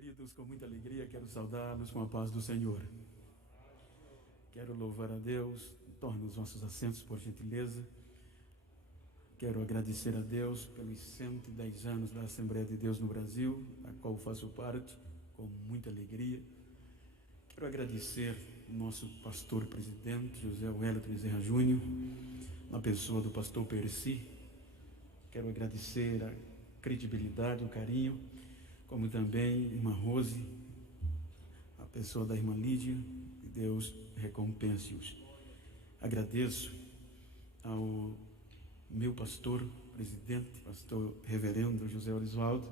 Queridos, com muita alegria quero saudá-los com a paz do Senhor. Quero louvar a Deus. Torne os nossos assentos, por gentileza. Quero agradecer a Deus pelos 110 anos da Assembleia de Deus no Brasil, a qual faço parte com muita alegria. Quero agradecer o nosso pastor presidente, José Wellington Bezerra Júnior, na pessoa do pastor Percy. Quero agradecer a credibilidade, o carinho, como também irmã Rose, a pessoa da irmã Lídia, que Deus recompense-os. Agradeço ao meu pastor, presidente, pastor reverendo José Orisvaldo,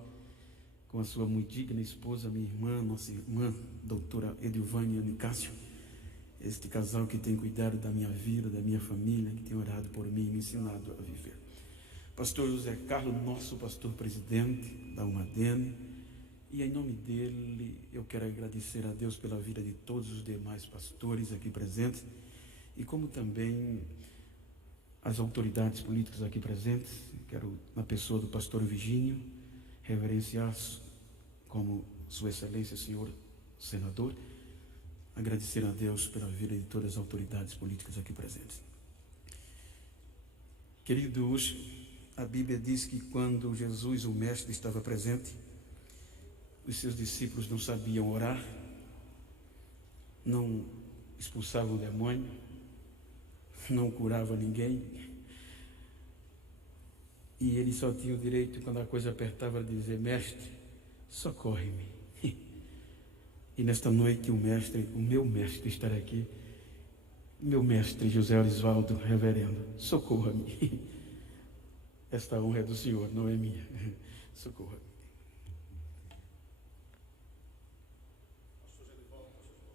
com a sua muito digna esposa, minha irmã, nossa irmã, doutora Edilvânia Nicásio, este casal que tem cuidado da minha vida, da minha família, que tem orado por mim e me ensinado a viver. Pastor José Carlos, nosso pastor presidente da UMADEN, e em nome dele eu quero agradecer a Deus pela vida de todos os demais pastores aqui presentes, e como também as autoridades políticas aqui presentes. Quero, na pessoa do pastor Virgínio, reverenciar como Sua Excelência, senhor senador, agradecer a Deus pela vida de todas as autoridades políticas aqui presentes. Queridos, a Bíblia diz que quando Jesus, o Mestre, estava presente, os seus discípulos não sabiam orar, não expulsavam o demônio, não curava ninguém, e ele só tinha o direito, quando a coisa apertava, de dizer: Mestre, socorre-me. E nesta noite o meu mestre estará aqui, meu mestre José Orisvaldo, reverendo, socorra-me. Esta honra é do Senhor, não é minha. Socorra-me.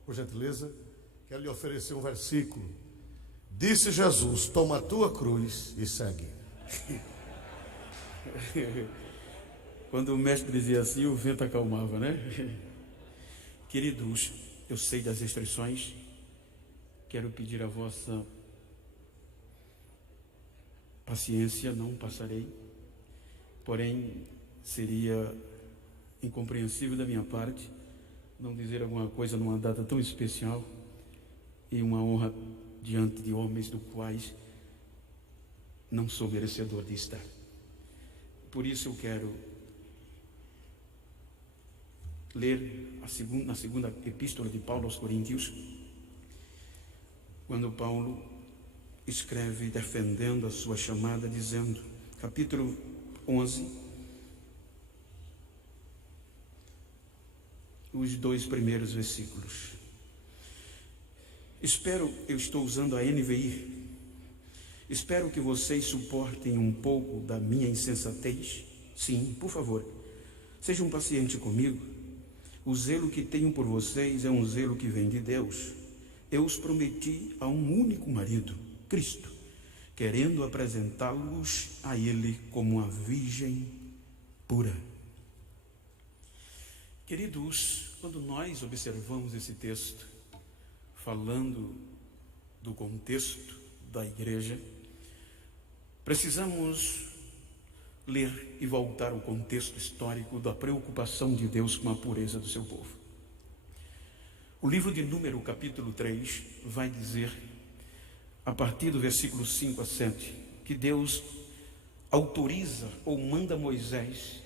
Por gentileza, quero lhe oferecer um versículo. Disse Jesus: toma a tua cruz e segue. Quando o mestre dizia assim, o vento acalmava, né? Queridos, eu sei das restrições. Quero pedir a vossa paciência, não passarei. Porém, seria incompreensível da minha parte não dizer alguma coisa numa data tão especial e uma honra diante de homens do quais não sou merecedor de estar. Por isso eu quero ler na segunda epístola de Paulo aos Coríntios, quando Paulo escreve defendendo a sua chamada, dizendo, capítulo 11, os 2 primeiros versículos. Eu estou usando a NVI. Espero que vocês suportem um pouco da minha insensatez. Sim, por favor, sejam pacientes comigo. O zelo que tenho por vocês é um zelo que vem de Deus. Eu os prometi a um único marido, Cristo, querendo apresentá-los a Ele como uma virgem pura. Queridos, quando nós observamos esse texto, falando do contexto da igreja, precisamos ler e voltar ao contexto histórico da preocupação de Deus com a pureza do seu povo. O livro de Número, capítulo 3, vai dizer, a partir do versículo 5 a 7, que Deus autoriza ou manda Moisés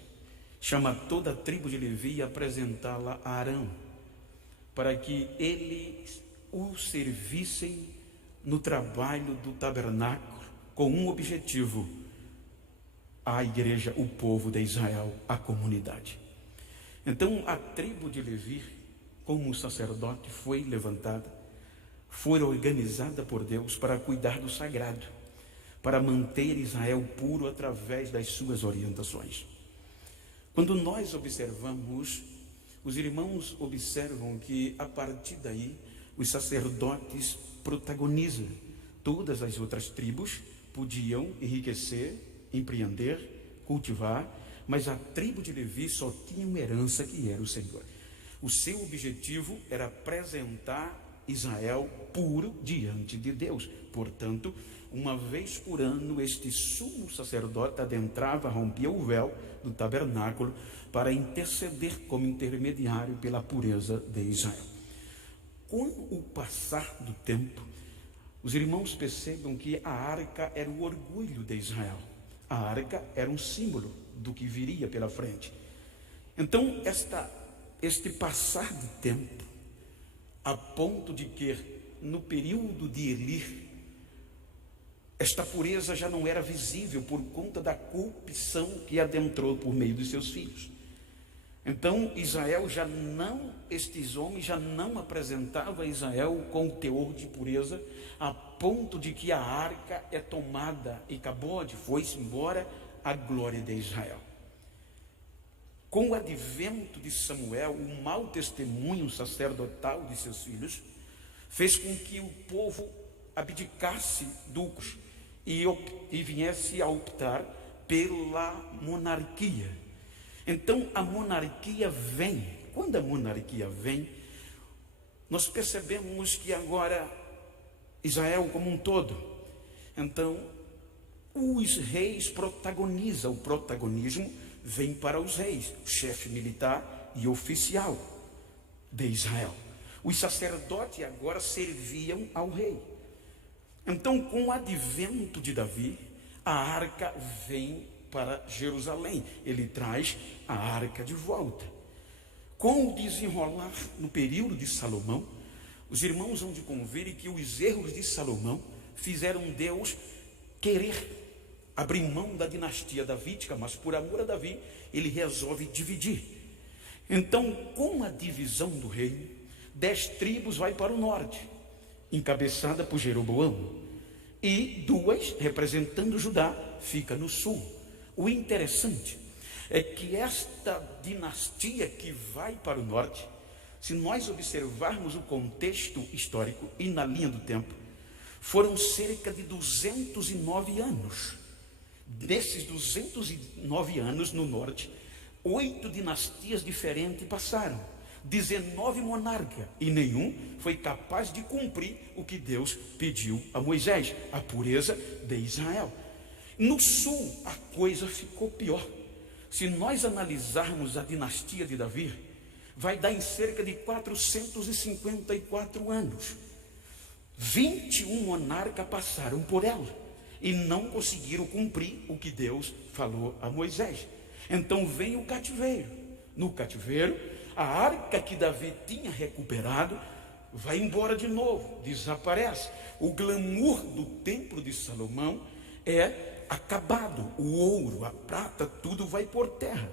chamar toda a tribo de Levi e apresentá-la a Arão, para que eles o servissem no trabalho do tabernáculo, com um objetivo: a igreja, o povo de Israel, a comunidade. Então a tribo de Levi, como sacerdote, foi levantada, foi organizada por Deus para cuidar do sagrado, para manter Israel puro através das suas orientações. Quando nós observamos, os irmãos observam que a partir daí os sacerdotes protagonizam. Todas as outras tribos podiam enriquecer, empreender, cultivar, mas a tribo de Levi só tinha uma herança, que era o Senhor. O seu objetivo era apresentar Israel puro diante de Deus. Portanto, uma vez por ano, este sumo sacerdote adentrava, rompia o véu do tabernáculo para interceder como intermediário pela pureza de Israel. Com o passar do tempo, os irmãos percebam que a arca era o orgulho de Israel. A arca era um símbolo do que viria pela frente. Então, este passar do tempo, a ponto de que no período de Eli, esta pureza já não era visível por conta da corrupção que adentrou por meio dos seus filhos. Então estes homens já não apresentavam Israel com o teor de pureza, a ponto de que a arca é tomada e Cabode foi-se embora a glória de Israel. Com o advento de Samuel, o mau testemunho sacerdotal de seus filhos fez com que o povo abdicasse ducos e viesse a optar pela monarquia. Então a monarquia vem. Quando a monarquia vem, nós percebemos que agora Israel como um todo, então os reis protagonizam, o protagonismo vem para os reis, o chefe militar e oficial de Israel. Os sacerdotes agora serviam ao rei. Então, com o advento de Davi, a arca vem para Jerusalém. Ele traz a arca de volta. Com o desenrolar no período de Salomão, os irmãos vão de convir que os erros de Salomão fizeram Deus querer abrir mão da dinastia davídica, mas por amor a Davi, ele resolve dividir. Então, com a divisão do reino, 10 tribos vai para o norte, encabeçada por Jeroboão, e 2, representando Judá, fica no sul. O interessante é que esta dinastia que vai para o norte, se nós observarmos o contexto histórico e na linha do tempo, foram cerca de 209 anos. Desses 209 anos no norte, 8 dinastias diferentes passaram, 19 monarcas, e nenhum foi capaz de cumprir o que Deus pediu a Moisés, a pureza de Israel. No sul, a coisa ficou pior. Se nós analisarmos a dinastia de Davi, vai dar em cerca de 454 anos. 21 monarcas passaram por ela e não conseguiram cumprir o que Deus falou a Moisés. Então vem o cativeiro. No cativeiro, a arca que Davi tinha recuperado vai embora de novo, desaparece. O glamour do templo de Salomão é acabado. O ouro, a prata, tudo vai por terra.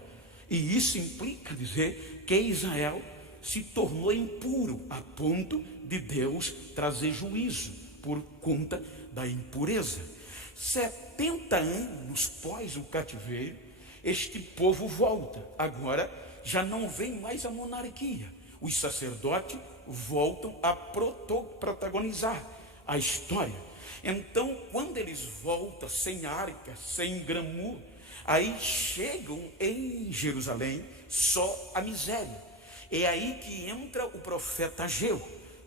E isso implica dizer que Israel se tornou impuro, a ponto de Deus trazer juízo por conta da impureza. 70 anos pós o cativeiro, este povo volta. Agora já não vem mais a monarquia. Os sacerdotes voltam a protagonizar a história. Então, quando eles voltam sem arca, sem glamour, aí chegam em Jerusalém só a miséria. É aí que entra o profeta Ageu,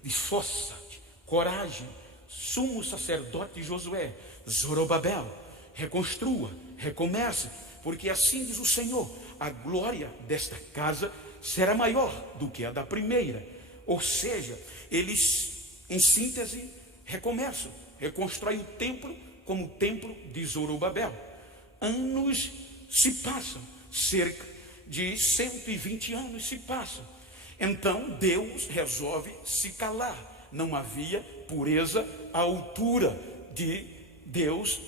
de força, de coragem, sumo sacerdote Josué, Zorobabel, reconstrua, recomece, porque assim diz o Senhor, a glória desta casa será maior do que a da primeira. Ou seja, eles, em síntese, recomeçam, reconstrói o templo como o templo de Zorobabel. Anos se passam, cerca de 120 anos se passam. Então Deus resolve se calar. Não havia pureza à altura de Deus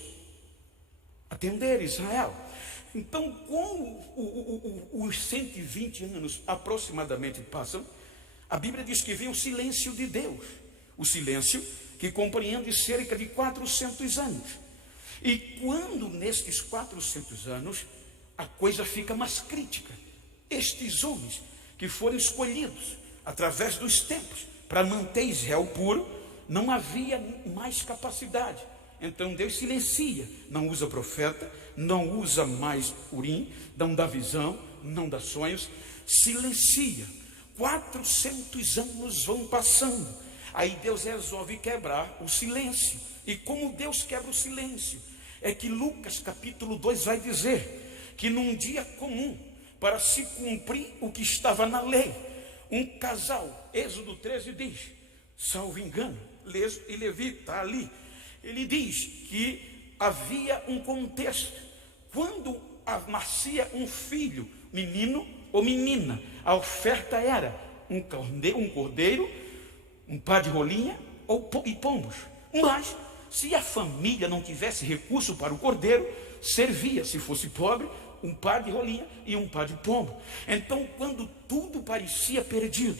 atender Israel. Então, como os 120 anos aproximadamente passam, a Bíblia diz que vem o silêncio de Deus. O silêncio que compreende cerca de 400 anos. E quando nestes 400 anos, a coisa fica mais crítica. Estes homens que foram escolhidos através dos tempos para manter Israel puro, não havia mais capacidade. Então Deus silencia, não usa profeta, não usa mais Urim, não dá visão, não dá sonhos, silencia. 400 anos vão passando, Aí Deus resolve quebrar o silêncio. E como Deus quebra o silêncio? É que Lucas capítulo 2 vai dizer que num dia comum, para se cumprir o que estava na lei, um casal, Êxodo 13 diz, salvo engano, e Levi está ali, ele diz que havia um contexto, quando nascia um filho, menino ou menina, a oferta era um cordeiro, um par de rolinha e pombos. Mas se a família não tivesse recurso para o cordeiro, servia, se fosse pobre, um par de rolinha e um par de pombo. Então, quando tudo parecia perdido,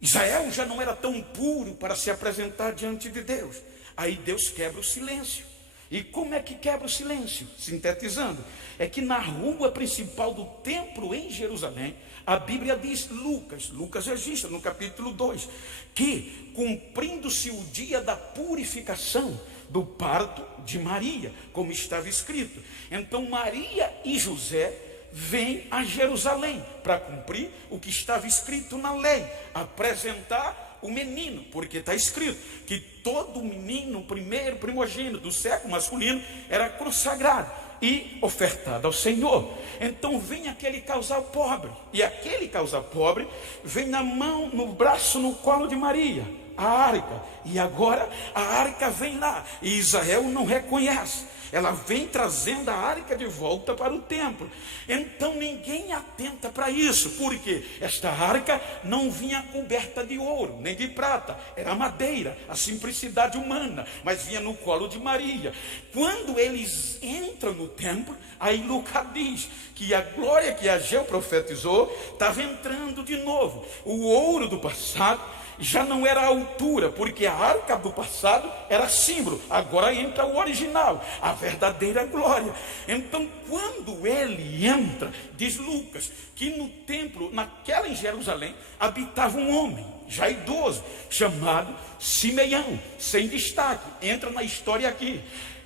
Israel já não era tão puro para se apresentar diante de Deus. Aí Deus quebra o silêncio. E como é que quebra o silêncio? Sintetizando, é que na rua principal do templo em Jerusalém, a Bíblia diz, Lucas registra no capítulo 2, que cumprindo-se o dia da purificação do parto de Maria, como estava escrito. Então Maria e José vêm a Jerusalém para cumprir o que estava escrito na lei, apresentar o menino, porque está escrito que todo menino, primeiro primogênito do sexo masculino, era consagrado e ofertado ao Senhor. Então vem aquele casal pobre, e aquele casal pobre vem na mão, no braço, no colo de Maria, a arca, e agora a arca vem lá, e Israel não reconhece. Ela vem trazendo a arca de volta para o templo. Então ninguém atenta para isso, porque esta arca não vinha coberta de ouro, nem de prata, era madeira, a simplicidade humana, mas vinha no colo de Maria. Quando eles entram no templo, aí Lucas diz que a glória que Ageu profetizou estava entrando de novo. O ouro do passado já não era a altura, porque a arca do passado era símbolo, agora entra o original, a verdadeira glória. Então quando ele entra, diz Lucas, que no templo, naquela em Jerusalém, habitava um homem, já idoso, chamado Simeão, sem destaque, entra na história aqui.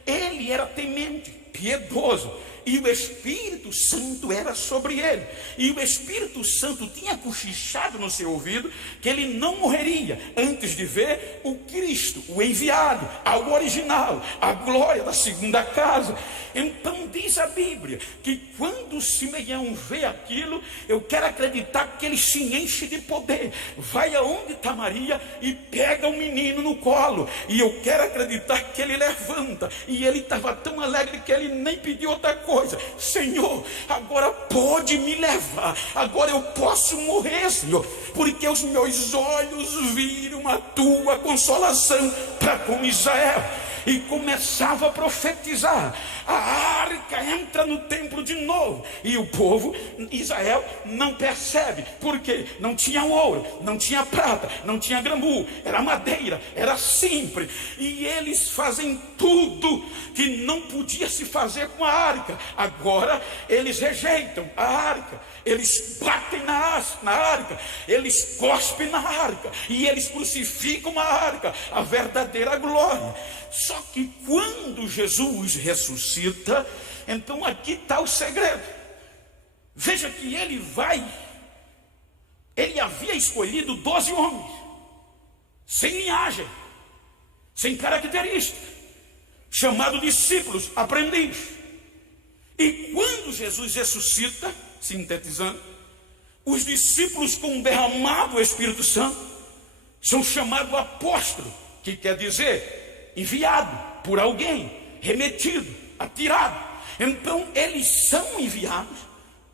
Ele era temente, piedoso, e o Espírito Santo era sobre ele, e o Espírito Santo tinha cochichado no seu ouvido que ele não morreria antes de ver o Cristo, o enviado, algo original, a glória da segunda casa. Então diz a Bíblia que quando Simeão vê aquilo, eu quero acreditar que ele se enche de poder, vai aonde está Maria e pega o menino no colo, e eu quero acreditar que ele levanta, e ele estava tão alegre que ele nem pediu outra coisa. Senhor, agora pode me levar, agora eu posso morrer, Senhor, porque os meus olhos viram a tua consolação para com Israel. E começava a profetizar, a arca entra no templo de novo, e o povo, Israel, não percebe, porque não tinha ouro, não tinha prata, não tinha grambu, era madeira, era simples, e eles fazem tudo que não podia se fazer com a arca. Agora eles rejeitam a arca, eles batem na arca, eles cospem na arca, e eles crucificam a arca, a verdadeira glória. Só que quando Jesus ressuscita, então aqui está o segredo. Veja que ele havia escolhido 12 homens, sem linhagem, sem característica, chamado discípulos, aprendiz. E quando Jesus ressuscita, sintetizando, os discípulos com o derramado Espírito Santo são chamados apóstolos, que quer dizer enviado por alguém, remetido, atirado. Então eles são enviados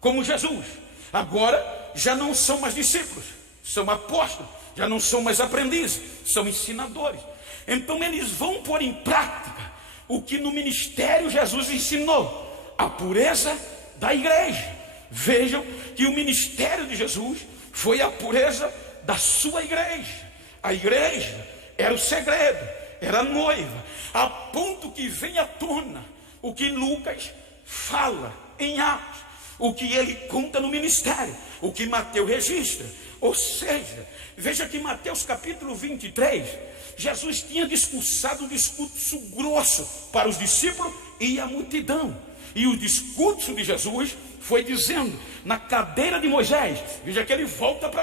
como Jesus. Agora já não são mais discípulos, são apóstolos, já não são mais aprendizes, são ensinadores. Então eles vão pôr em prática o que no ministério Jesus ensinou, a pureza da igreja. Vejam que o ministério de Jesus foi a pureza da sua igreja. A igreja era o segredo, era noiva, a ponto que vem à tona o que Lucas fala em Atos, o que ele conta no ministério, o que Mateus registra. Ou seja, veja que Mateus capítulo 23, Jesus tinha discursado um discurso grosso para os discípulos e a multidão. E o discurso de Jesus foi dizendo, na cadeira de Moisés, veja que ele volta para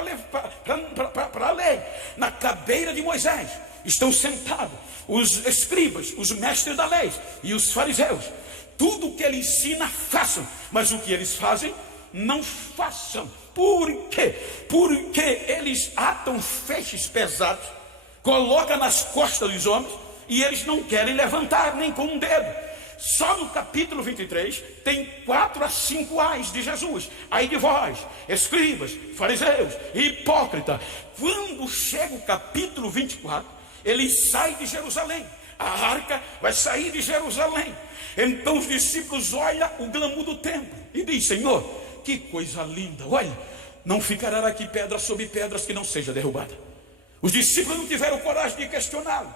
a lei, na cadeira de Moisés estão sentados os escribas, os mestres da lei e os fariseus. Tudo o que ele ensina, façam, mas o que eles fazem, não façam. Por quê? Porque eles atam feixes pesados, colocam nas costas dos homens, e eles não querem levantar nem com um dedo. Só no capítulo 23 tem 4 a 5 ais de Jesus. Ai de vós, escribas, fariseus e hipócritas. Quando chega o capítulo 24, ele sai de Jerusalém. A arca vai sair de Jerusalém. Então os discípulos olham o glamour do templo e diz: Senhor, que coisa linda, olha, não ficará aqui pedra sobre pedras que não seja derrubada. Os discípulos não tiveram coragem de questioná-lo,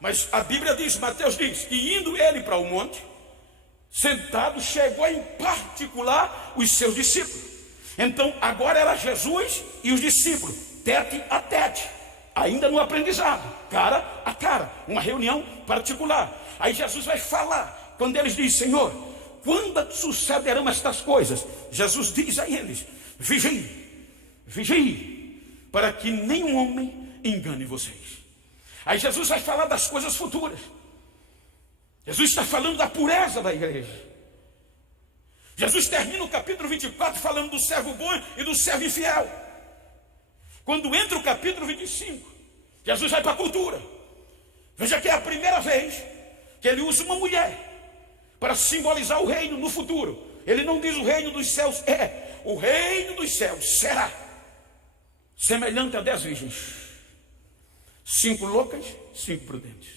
mas a Bíblia diz, Mateus diz, que indo ele para o monte, sentado, chegou em particular os seus discípulos. Então agora era Jesus e os discípulos, tete a tete, ainda no aprendizado, cara a cara, uma reunião particular. Aí Jesus vai falar, quando eles dizem: Senhor, quando sucederão estas coisas? Jesus diz a eles: vigiem, vigiem, para que nenhum homem engane vocês. Aí Jesus vai falar das coisas futuras. Jesus está falando da pureza da igreja. Jesus termina o capítulo 24 falando do servo bom e do servo infiel. Quando entra o capítulo 25, Jesus vai para a cultura. Veja que é a primeira vez que ele usa uma mulher para simbolizar o reino no futuro. Ele não diz o reino dos céus, o reino dos céus será semelhante a 10 virgens, 5 loucas, 5 prudentes.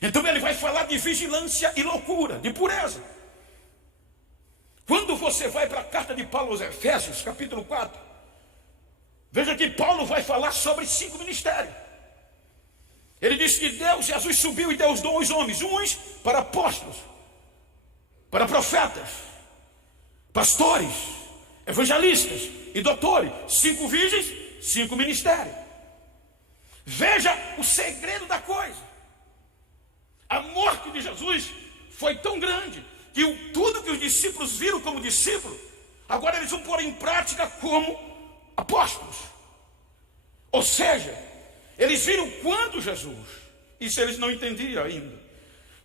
Então ele vai falar de vigilância e loucura, de pureza. Quando você vai para a carta de Paulo aos Efésios, capítulo 4, veja que Paulo vai falar sobre 5 ministérios. Ele diz que Jesus subiu e deu os dons aos homens, uns para apóstolos, para profetas, pastores, evangelistas e doutores. 5 virgens, 5 ministérios. Veja o segredo da coisa. A morte de Jesus foi tão grande que tudo que os discípulos viram como discípulos, agora eles vão pôr em prática como apóstolos. Ou seja, eles viram quando Jesus, isso eles não entendiam ainda,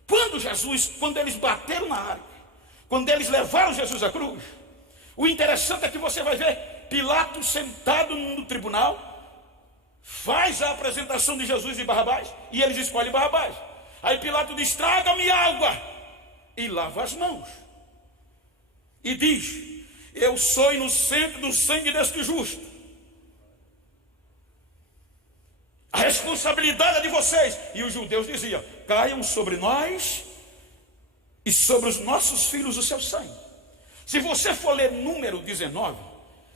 quando eles bateram na arca, quando eles levaram Jesus à cruz, o interessante é que você vai ver Pilatos sentado no tribunal, faz a apresentação de Jesus e Barrabás, e eles escolhem Barrabás. Aí Pilatos diz: traga-me água, e lava as mãos, e diz: eu sou inocente do sangue deste justo, a responsabilidade é de vocês. E os judeus diziam: caiam sobre nós e sobre os nossos filhos o seu sangue. Se você for ler Número 19,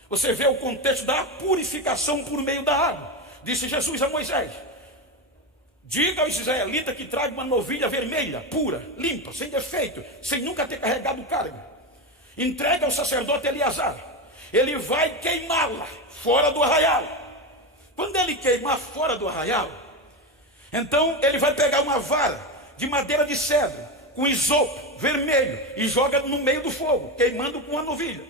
você vê o contexto da purificação por meio da água. Disse Jesus a Moisés: diga aos israelitas que traga uma novilha vermelha, pura, limpa, sem defeito, sem nunca ter carregado carga. Entrega ao sacerdote Eleazar, ele vai queimá-la fora do arraial. Quando ele queimar fora do arraial, então ele vai pegar uma vara de madeira de cedro, com isopo vermelho, e joga no meio do fogo, queimando com a novilha.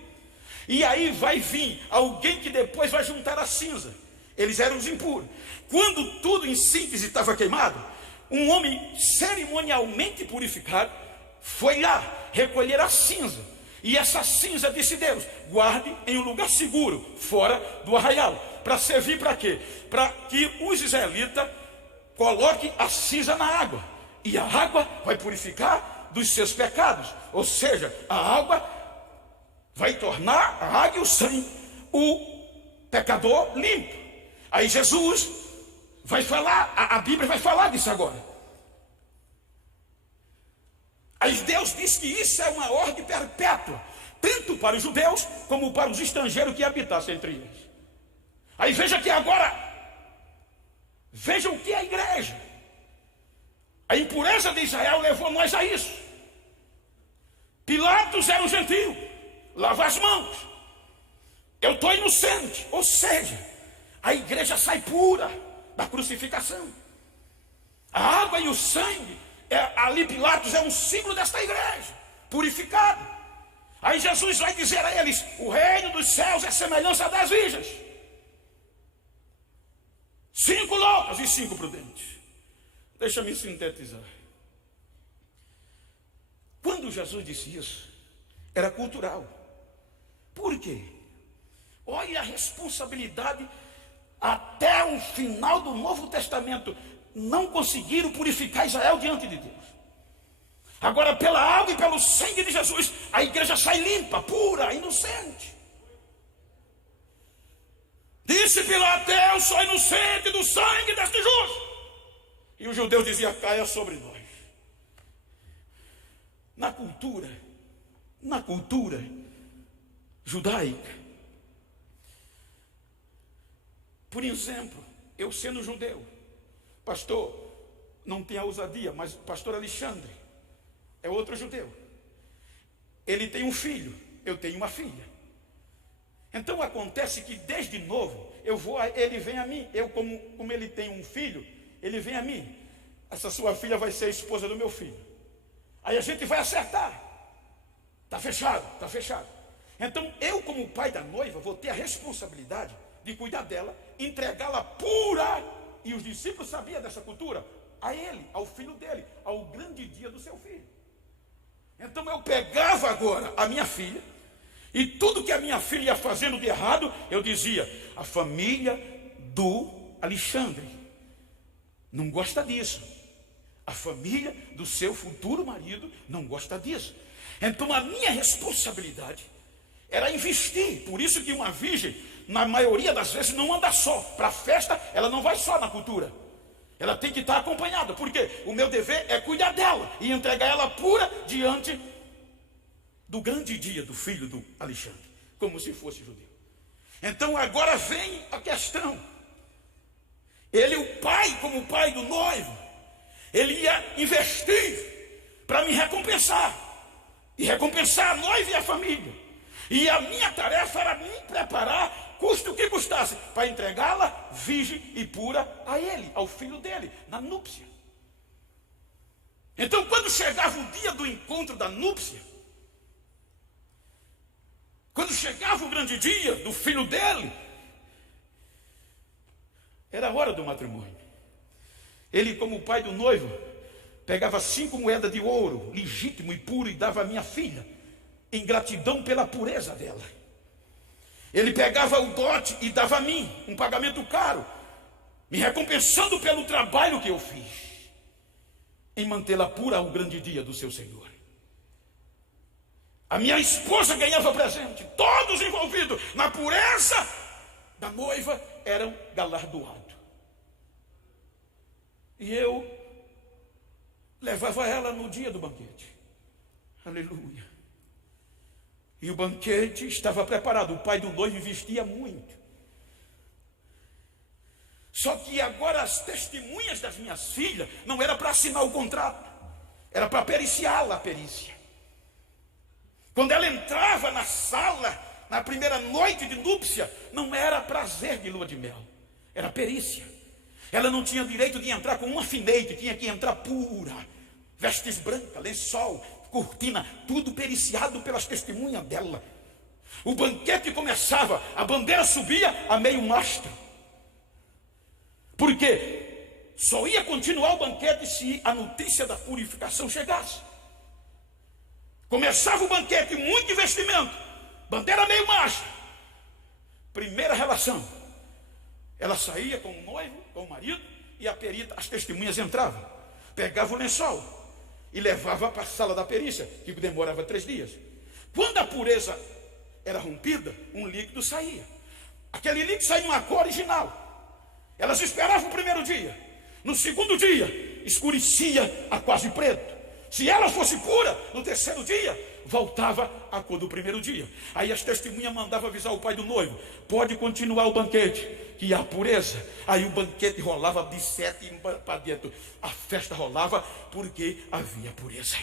E aí vai vir alguém que depois vai juntar a cinza. Eles eram os impuros. Quando tudo em síntese estava queimado, um homem cerimonialmente purificado foi lá recolher a cinza. E essa cinza, disse Deus, guarde em um lugar seguro, fora do arraial. Para servir para quê? Para que os israelitas coloquem a cinza na água. E a água vai purificar dos seus pecados. Ou seja, a água vai tornar a água e o sangue o pecador limpo. Aí Jesus vai falar, a Bíblia vai falar disso agora. Aí Deus diz que isso é uma ordem perpétua, tanto para os judeus como para os estrangeiros que habitassem entre eles. Aí veja que agora, veja o que é a igreja. A impureza de Israel levou nós a isso. Pilatos era um gentio, lava as mãos, eu estou inocente. Ou seja, a igreja sai pura da crucificação. A água e o sangue Ali Pilatos é um símbolo desta igreja, purificada. Aí Jesus vai dizer a eles: o reino dos céus é semelhança das virgens. 5 loucas e 5 prudentes. Deixa-me sintetizar. Quando Jesus disse isso, era cultural. Por quê? Olha a responsabilidade. Até o final do Novo Testamento não conseguiram purificar Israel diante de Deus. Agora, pela água e pelo sangue de Jesus, a igreja sai limpa, pura, inocente. Disse Pilatos: eu sou inocente do sangue deste justo. E os judeus diziam: caia sobre nós. Na cultura judaica, por exemplo, eu sendo judeu, pastor, não tem a ousadia, mas pastor Alexandre é outro judeu. Ele tem um filho, eu tenho uma filha. Então acontece que desde novo ele vem a mim. Eu, como ele tem um filho, ele vem a mim. Essa sua filha vai ser a esposa do meu filho. Aí a gente vai acertar. Está fechado, está fechado. Então eu, como pai da noiva, vou ter a responsabilidade de cuidar dela, entregá-la pura. E os discípulos sabiam dessa cultura. A ele, ao filho dele, ao grande dia do seu filho. Então eu pegava agora a minha filha, e tudo que a minha filha ia fazendo de errado, eu dizia: a família do Alexandre não gosta disso. A família do seu futuro marido não gosta disso. Então a minha responsabilidade era investir. Por isso que uma virgem, na maioria das vezes, não anda só. Para a festa, ela não vai só na cultura. Ela tem que estar acompanhada. Porque o meu dever é cuidar dela e entregar ela pura diante do grande dia do filho do Alexandre, como se fosse judeu. Então agora vem a questão. Ele, o pai, como pai do noivo, ele ia investir para me recompensar, e recompensar a noiva e a família. E a minha tarefa era me preparar, custe o que custasse, para entregá-la virgem e pura a ele, ao filho dele, na núpcia. Então quando chegava o dia do encontro da núpcia, quando chegava o grande dia do filho dele, era a hora do matrimônio. Ele, como pai do noivo, pegava 5 moedas de ouro, legítimo e puro, e dava à minha filha, em gratidão pela pureza dela. Ele pegava o dote e dava a mim, um pagamento caro, me recompensando pelo trabalho que eu fiz, em mantê-la pura ao grande dia do seu Senhor. A minha esposa ganhava presente, todos envolvidos na pureza da noiva eram galardoados. E eu levava ela no dia do banquete. Aleluia. E o banquete estava preparado. O pai do noivo investia muito. Só que agora as testemunhas das minhas filhas não era para assinar o contrato, era para periciá-la a perícia. Quando ela entrava na sala, na primeira noite de núpcia, não era prazer de lua de mel, era perícia. Ela não tinha direito de entrar com um alfinete, tinha que entrar pura, vestes brancas, lençol, cortina, tudo periciado pelas testemunhas dela. O banquete começava, a bandeira subia a meio mastro, porque só ia continuar o banquete se a notícia da purificação chegasse. Começava o banquete, muito investimento, bandeira meio mastro. Primeira relação, ela saía com o noivo, com o marido, e a perita, as testemunhas entravam, pegavam o lençol e levava para a sala da perícia, que demorava 3 dias. Quando a pureza era rompida, um líquido saía. Aquele líquido saía uma cor original. Elas esperavam o primeiro dia. No segundo dia, escurecia a quase preto. Se ela fosse pura, no terceiro dia, voltava a cor do primeiro dia. Aí as testemunhas mandavam avisar o pai do noivo: pode continuar o banquete, que há pureza. Aí o banquete rolava de 7 para dentro. A festa rolava porque havia pureza.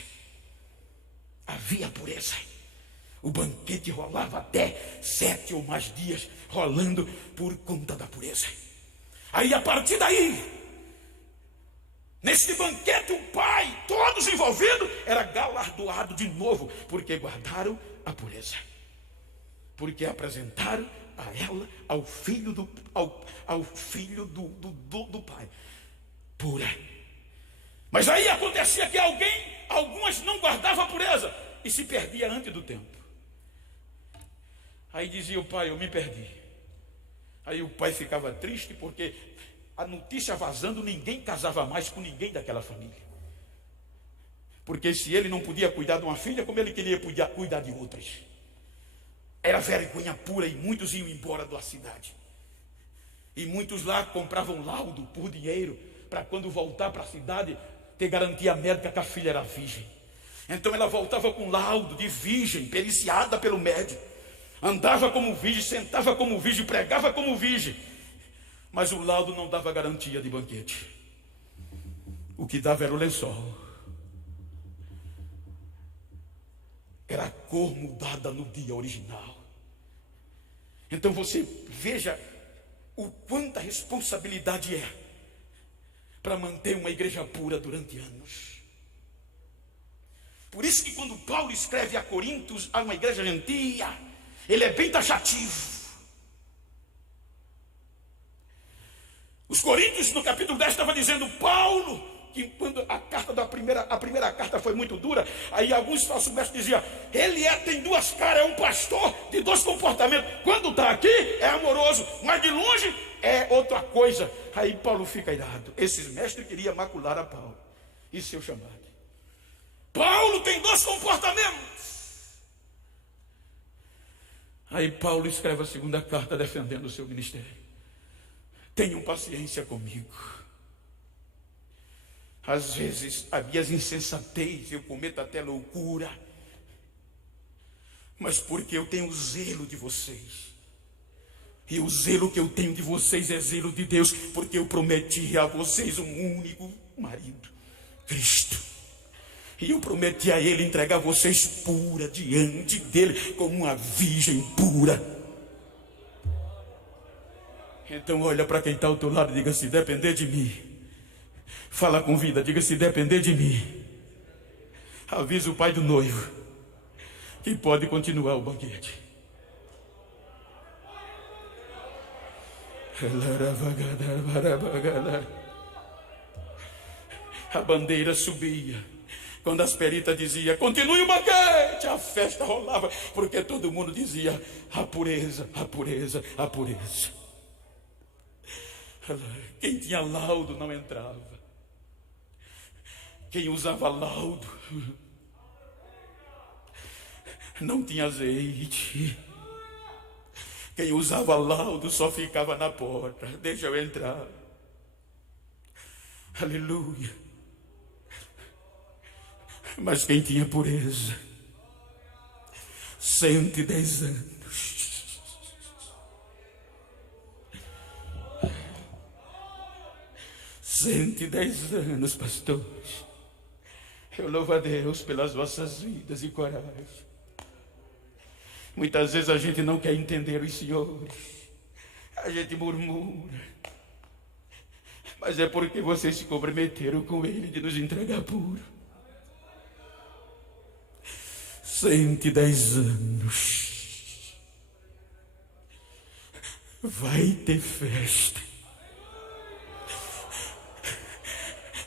Havia pureza. O banquete rolava até 7 ou mais dias, rolando por conta da pureza. Aí a partir daí, Neste banquete, o pai, todos envolvidos, era galardoado de novo, porque guardaram a pureza. Porque apresentaram a ela, ao filho do pai, pura. Mas aí acontecia que algumas não guardavam a pureza e se perdia antes do tempo. Aí dizia o pai: eu me perdi. Aí o pai ficava triste porque a notícia vazando, ninguém casava mais com ninguém daquela família. Porque se ele não podia cuidar de uma filha, como ele queria cuidar de outras? Era vergonha pura e muitos iam embora da cidade. E muitos lá compravam laudo por dinheiro, para quando voltar para a cidade, ter garantia médica que a filha era virgem. Então ela voltava com laudo de virgem, periciada pelo médico. Andava como virgem, sentava como virgem, pregava como virgem. Mas o laudo não dava garantia de banquete. O que dava era o lençol. Era a cor mudada no dia original. Então você veja o quanta responsabilidade é para manter uma igreja pura durante anos. Por isso que quando Paulo escreve a Coríntios, a uma igreja gentia, ele é bem taxativo. Os Coríntios, no capítulo 10, estava dizendo, Paulo, que quando a primeira carta foi muito dura, aí alguns falsos mestres diziam, ele tem duas caras, é um pastor de dois comportamentos. Quando está aqui, é amoroso, mas de longe é outra coisa. Aí Paulo fica irado. Esses mestres queriam macular a Paulo e seu chamado. Paulo tem dois comportamentos. Aí Paulo escreve a segunda carta defendendo o seu ministério. Tenham paciência comigo. Às vezes havia insensatez, eu cometo até loucura, mas porque eu tenho zelo de vocês. E o zelo que eu tenho de vocês é zelo de Deus, porque eu prometi a vocês um único marido, Cristo. E eu prometi a Ele entregar vocês pura diante dEle, como uma virgem pura. Então olha para quem está ao teu lado e diga, se depender de mim. Fala com vida, diga, se depender de mim. Avisa o pai do noivo que pode continuar o banquete. A bandeira subia. Quando as peritas diziam, continue o banquete, a festa rolava, porque todo mundo dizia, a pureza, a pureza, a pureza. Quem tinha laudo não entrava. Quem usava laudo não tinha azeite. Quem usava laudo só ficava na porta. Deixa eu entrar. Aleluia. Mas quem tinha pureza, 110 anos. Cento e 10 anos, pastores. Eu louvo a Deus pelas vossas vidas e coragem. Muitas vezes a gente não quer entender os senhores. A gente murmura. Mas é porque vocês se comprometeram com Ele de nos entregar puro. 110 anos. Vai ter festa.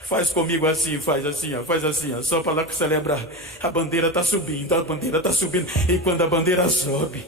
Faz comigo assim, faz assim, ó, só para lá celebrar. A bandeira está subindo, a bandeira está subindo. E quando a bandeira sobe,